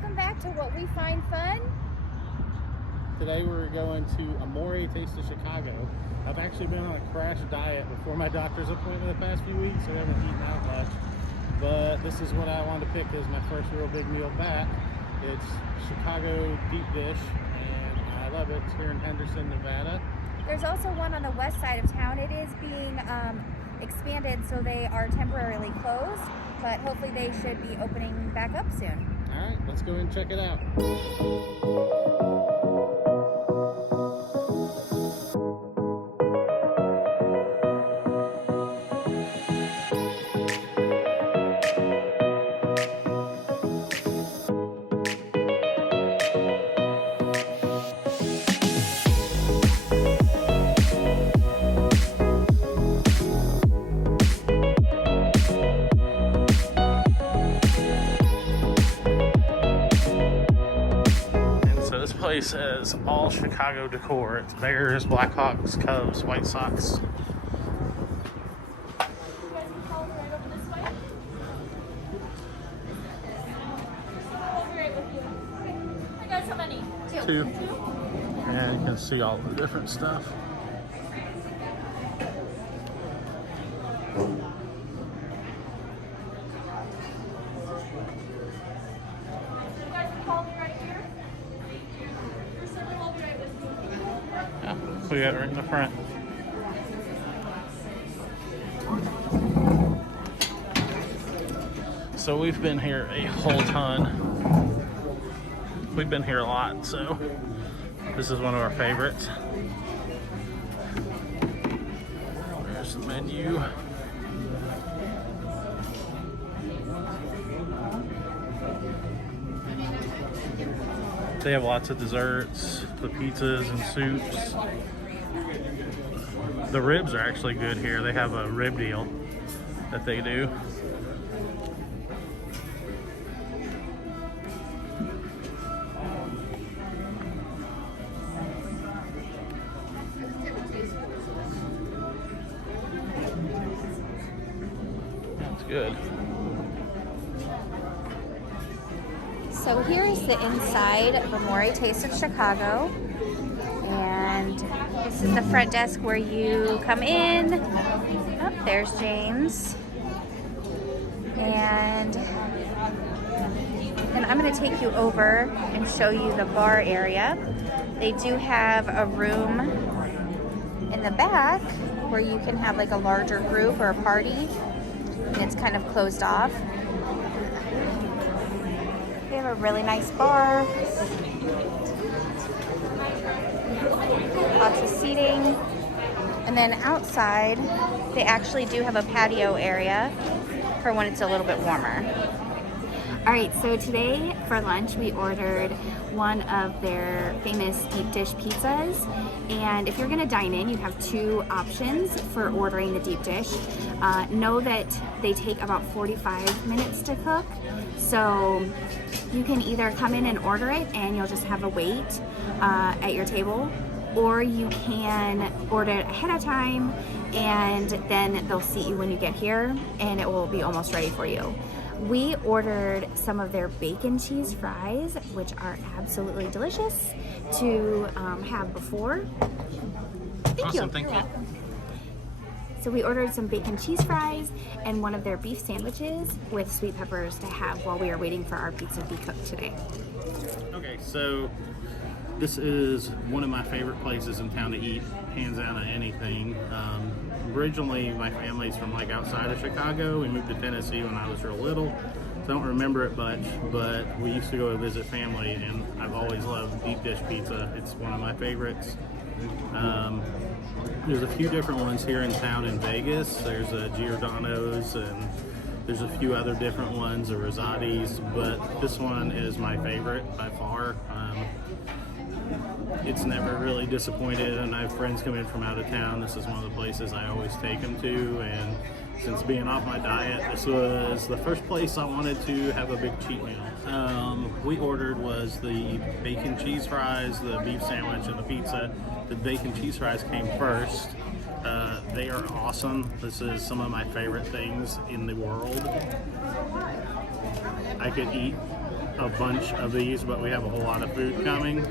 welcome back to What We Find Fun. Today we're going to Amore Taste of Chicago. I've actually been on a crash diet before my doctor's appointment the past few weeks, so I haven't eaten out much. But this is what I wanted to pick as my first real big meal back. It's Chicago deep dish, and I love it. It's here in Henderson, Nevada. There's also one on the west side of town. It is being expanded, so they are temporarily closed, but hopefully they should be opening back up soon. All right, let's go and check it out. This place is all Chicago decor. It's Bears, Blackhawks, Cubs, White Sox. You guys can follow me right over this way. I'll be right with you. I got so many. Two. And you can see all the different stuff. You guys can follow me right here. Your son will be right with you. Yeah, we got it right in the front. So we've been here a whole ton. We've been here a lot, so this is one of our favorites. There's the menu. They have lots of desserts, the pizzas and soups. The ribs are actually good here. They have a rib deal that they do. That's good. So here is the inside of Amore Taste of Chicago, and this is the front desk where you come in. Oh, there's James, and then I'm going to take you over and show you the bar area. They do have a room in the back where you can have like a larger group or a party, and it's kind of closed off. They have a really nice bar, lots of seating, and then outside they actually do have a patio area for when it's a little bit warmer. All right, so today for lunch we ordered one of their famous deep dish pizzas, and if you're gonna dine in, you have two options for ordering the deep dish. Know that they take about 45 minutes to cook, so you can either come in and order it and you'll just have a wait at your table, or you can order it ahead of time and then they'll seat you when you get here and it will be almost ready for you. We ordered some of their bacon cheese fries, which are absolutely delicious to have before. Thank you. Thank you. So we ordered some bacon cheese fries and one of their beef sandwiches with sweet peppers to have while we are waiting for our pizza to be cooked today. Okay, so this is one of my favorite places in town to eat, hands down to anything. Originally, my family's from like outside of Chicago. We moved to Tennessee when I was real little. So I don't remember it much, but we used to go visit family, and I've always loved deep dish pizza. It's one of my favorites. There's a few different ones here in town in Vegas. There's a Giordano's, and there's a few other different ones, a Rosati's, but this one is my favorite by far. It's never really disappointed, and I have friends come in from out of town. This is one of the places I always take them to, and since being off my diet, this was the first place I wanted to have a big cheat meal. We ordered was the bacon cheese fries, the beef sandwich, and the pizza. The bacon cheese fries came first. They are awesome. This is some of my favorite things in the world. I could eat a bunch of these, but we have a whole lot of food coming.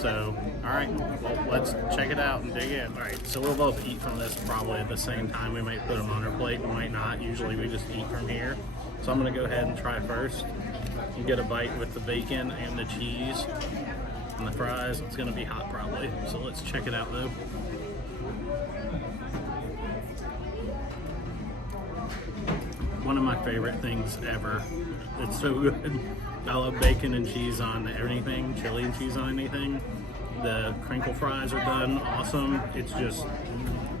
So, all right, well, let's check it out and dig in. All right, so we'll both eat from this probably at the same time. We might put them on our plate, we might not. Usually we just eat from here. So I'm gonna go ahead and try first. You get a bite with the bacon and the cheese and the fries. It's gonna be hot probably. So let's check it out though. One of my favorite things ever. It's so good. I love bacon and cheese on anything, chili and cheese on anything. The crinkle fries are done awesome. It's just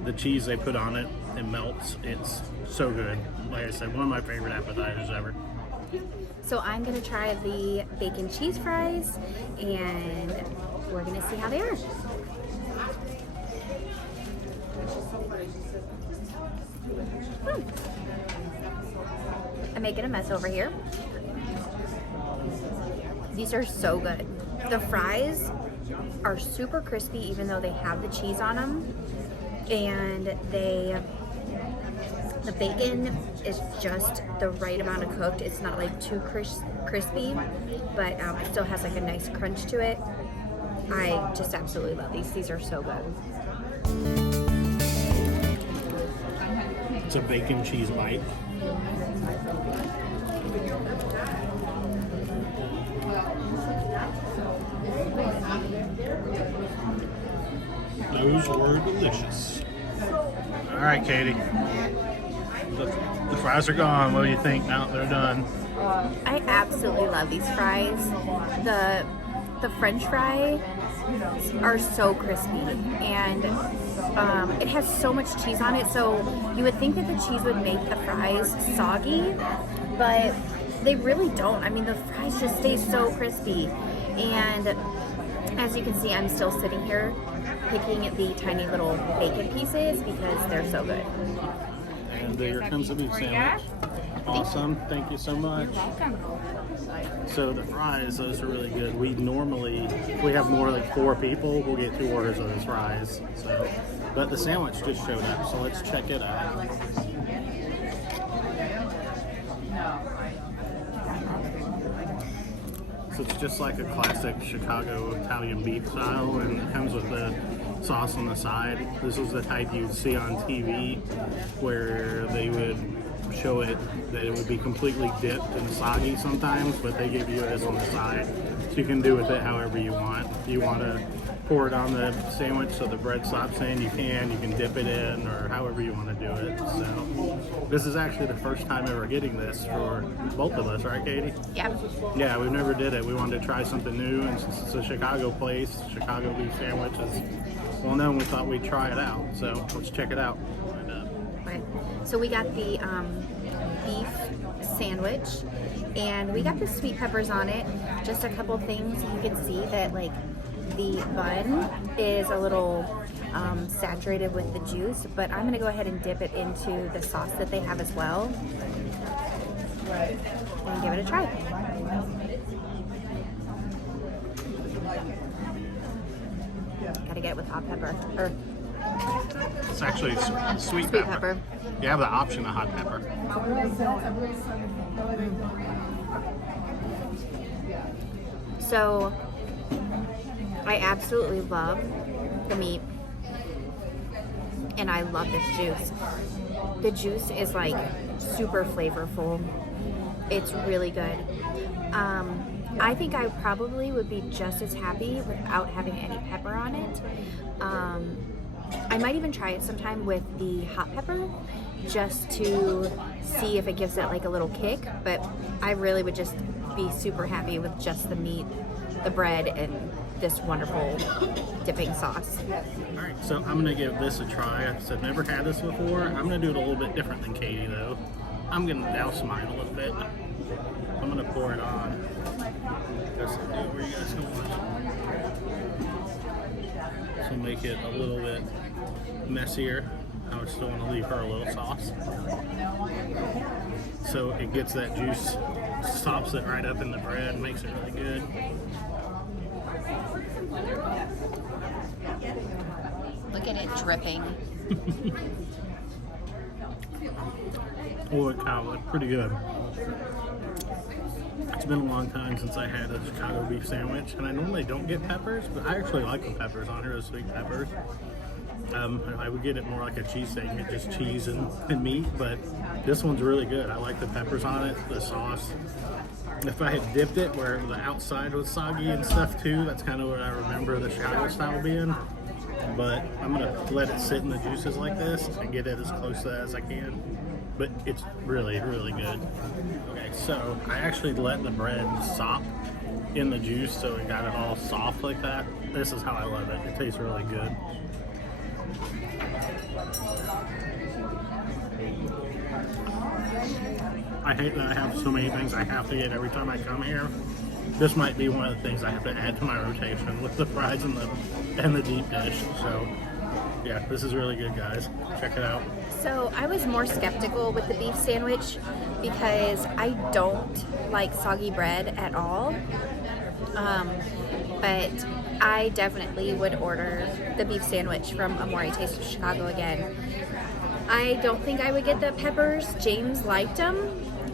the cheese they put on it, it melts. It's so good. Like I said, one of my favorite appetizers ever. So I'm gonna try the bacon cheese fries, and we're gonna see how they are. I'm making a mess over here. These are so good. The fries are super crispy even though they have the cheese on them, and the bacon is just the right amount of cooked. It's not like too crispy, but it still has like a nice crunch to it. I just absolutely love these. These are so good. It's a bacon cheese bite. Those were delicious. All right, Katie. The fries are gone. What do you think now they're done? I absolutely love these fries. The French fry are so crispy, and it has so much cheese on it, so you would think that the cheese would make the fries soggy, but they really don't. I mean, the fries just stay so crispy, and as you can see, I'm still sitting here picking the tiny little bacon pieces because they're so good. And here comes the beef sandwich. Awesome. Thank you so much. So the fries, those are really good. We normally, if we have more like 4 people, we'll get 2 orders of those fries. So, but the sandwich just showed up, so let's check it out. So it's just like a classic Chicago Italian beef style, and it comes with the sauce on the side. This is the type you'd see on TV where they would show it that it would be completely dipped and soggy sometimes, but they give you this on the side. So you can do with it however you want. If you want to pour it on the sandwich so the bread stops in, you can dip it in, or however you want to do it. So this is actually the first time ever getting this for both of us, right, Katie? Yep. Yeah, we never did it. We wanted to try something new, and since it's a Chicago place, Chicago beef sandwich is well known, we thought we'd try it out. So let's check it out. Okay. So we got the beef sandwich, and we got the sweet peppers on it. Just a couple things. You can see that like the bun is a little saturated with the juice, but I'm gonna go ahead and dip it into the sauce that they have as well and give it a try. Gotta get it with hot pepper. Or It's actually sweet pepper. You have the option of hot pepper. So I absolutely love the meat, and I love this juice. The juice is like super flavorful. It's really good. I think I probably would be just as happy without having any pepper on it. I might even try it sometime with the hot pepper just to see if it gives it like a little kick, but I really would just be super happy with just the meat, the bread, and this wonderful dipping sauce. All right, so I'm gonna give this a try. I've never had this before. I'm gonna do it a little bit different than Katie though. I'm gonna douse mine a little bit. I'm gonna pour it on. Just where you guys can watch. So make it a little bit messier. I still want to leave her a little sauce. So it gets that juice, stops it right up in the bread, makes it really good. Look at it dripping. Holy cow, that's pretty good. It's been a long time since I had a Chicago beef sandwich, and I normally don't get peppers, but I actually like the peppers on here, the sweet peppers. I would get it more like a cheesesteak, and get just cheese and meat, but this one's really good. I like the peppers on it, the sauce. If I had dipped it where the outside was soggy and stuff too, that's kind of what I remember the Chicago style being. But I'm gonna let it sit in the juices like this and get it as close to that as I can. But it's really, really good. Okay, so I actually let the bread sop in the juice so it got it all soft like that. This is how I love it. It tastes really good. I hate that I have so many things I have to get every time I come here. This might be one of the things I have to add to my rotation with the fries and the deep dish. So yeah, this is really good, guys. Check it out. So I was more skeptical with the beef sandwich because I don't like soggy bread at all. But I definitely would order the beef sandwich from Amore Taste of Chicago again. I don't think I would get the peppers. James liked them,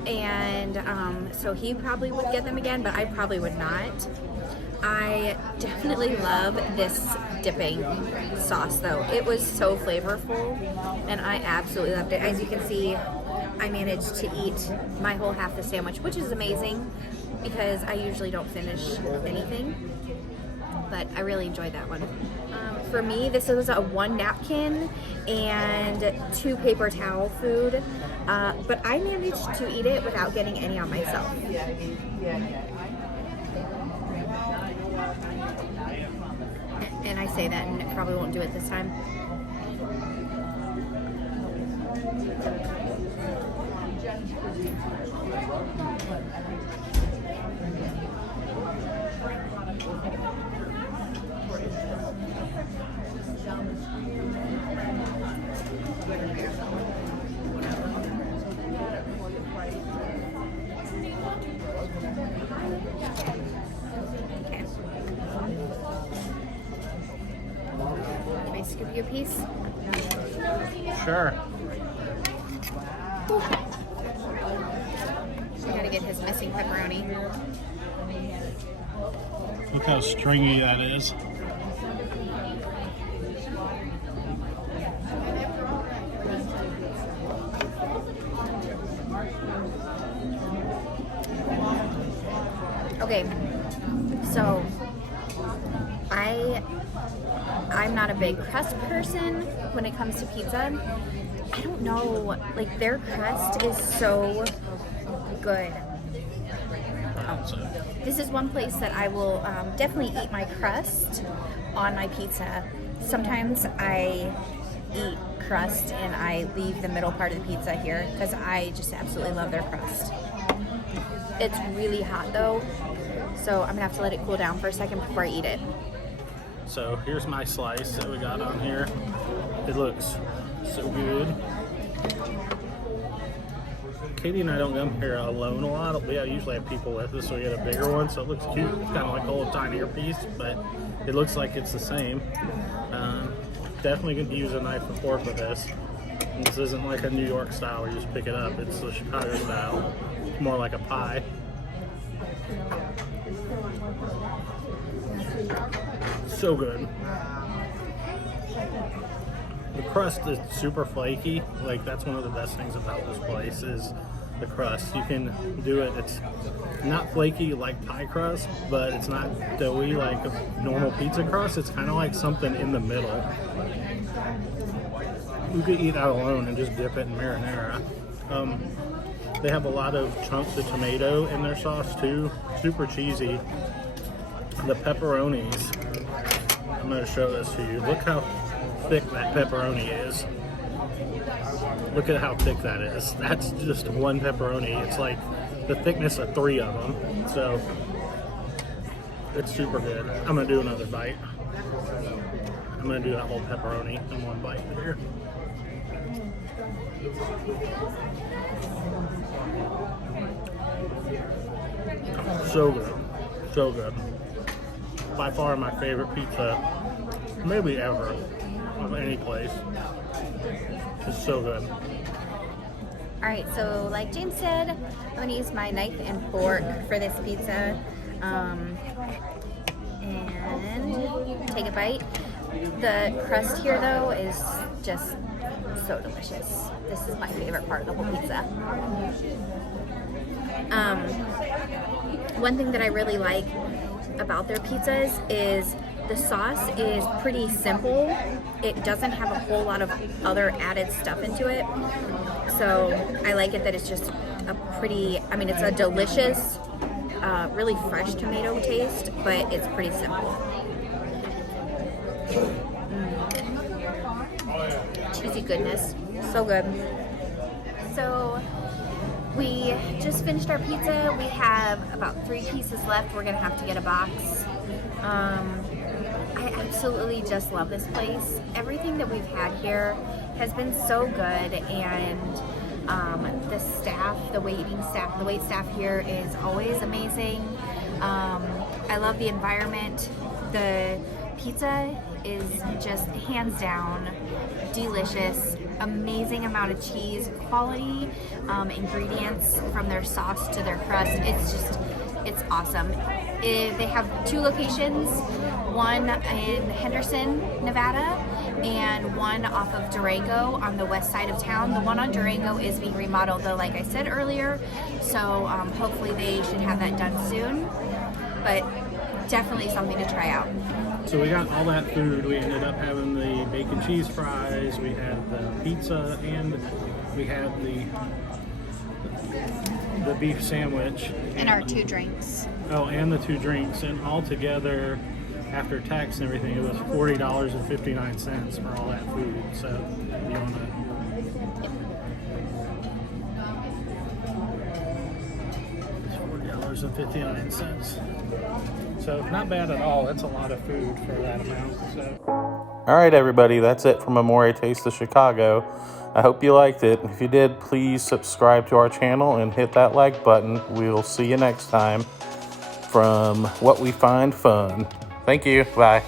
and so he probably would get them again, but I probably would not. I definitely love this dipping sauce though. It was so flavorful, and I absolutely loved it. As you can see, I managed to eat my whole half the sandwich, which is amazing because I usually don't finish anything, but I really enjoyed that one. For me, this was a 1 napkin and 2 paper towel food, but I managed to eat it without getting any on myself. And I say that and probably won't do it this time. Okay. Can I scoop you a piece? Sure. I gotta get his missing pepperoni. Look how stringy that is. Okay, so I'm not a big crust person when it comes to pizza. I don't know, like their crust is so good. This is one place that I will definitely eat my crust on my pizza. Sometimes I eat crust and I leave the middle part of the pizza here because I just absolutely love their crust. It's really hot though, so I'm gonna have to let it cool down for a second before I eat it. So here's my slice that we got on here. It looks so good. Katie and I don't come here alone a lot. We usually have people with us, so we get a bigger one, so it looks cute. It's kind of like a little tinier piece, but it looks like it's the same. Definitely going to use a knife and fork with this. And this isn't like a New York style where you just pick it up. It's the Chicago style. It's more like a pie. So good. The crust is super flaky. Like, that's one of the best things about this place is the crust. You can do it. It's not flaky like pie crust, but it's not doughy like a normal pizza crust. It's kind of like something in the middle. You could eat that alone and just dip it in marinara. They have a lot of chunks of tomato in their sauce too. Super cheesy. The pepperonis. I'm going to show this to you. Look how thick that pepperoni is. Look at how thick that is. That's just one pepperoni. It's like the thickness of 3 of them. So it's super good. I'm going to do another bite. I'm going to do that whole pepperoni in one bite here. So good. So good. By far my favorite pizza, maybe ever, of any place. It's so good. All right, so like James said, I'm gonna use my knife and fork for this pizza. And take a bite. The crust here though is just so delicious. This is my favorite part of the whole pizza. One thing that I really like about their pizzas is the sauce is pretty simple. It doesn't have a whole lot of other added stuff into it. So I like it that it's just a pretty, I mean, it's a delicious, really fresh tomato taste, but it's pretty simple. Cheesy goodness, so good. So we just finished our pizza. We have about 3 pieces left. We're gonna have to get a box. I absolutely just love this place. Everything that we've had here has been so good, and the staff, the wait staff here is always amazing. I love the environment. The pizza is just hands down delicious, amazing amount of cheese, quality ingredients from their sauce to their crust. It's awesome. They have 2 locations, one in Henderson, Nevada, and one off of Durango on the west side of town. The one on Durango is being remodeled though, like I said earlier, so hopefully they should have that done soon, but definitely something to try out. So we got all that food. We ended up having the bacon cheese fries, we had the pizza, and we had the beef sandwich. And our 2 drinks. Oh, and the 2 drinks. And all together, after tax and everything, it was $40.59 for all that food. So you want to... $40.59. So not bad at all. That's a lot of food for that amount. So. All right, everybody. That's it from Amore Taste of Chicago. I hope you liked it. If you did, please subscribe to our channel and hit that like button. We'll see you next time from What We Find Fun. Thank you. Bye.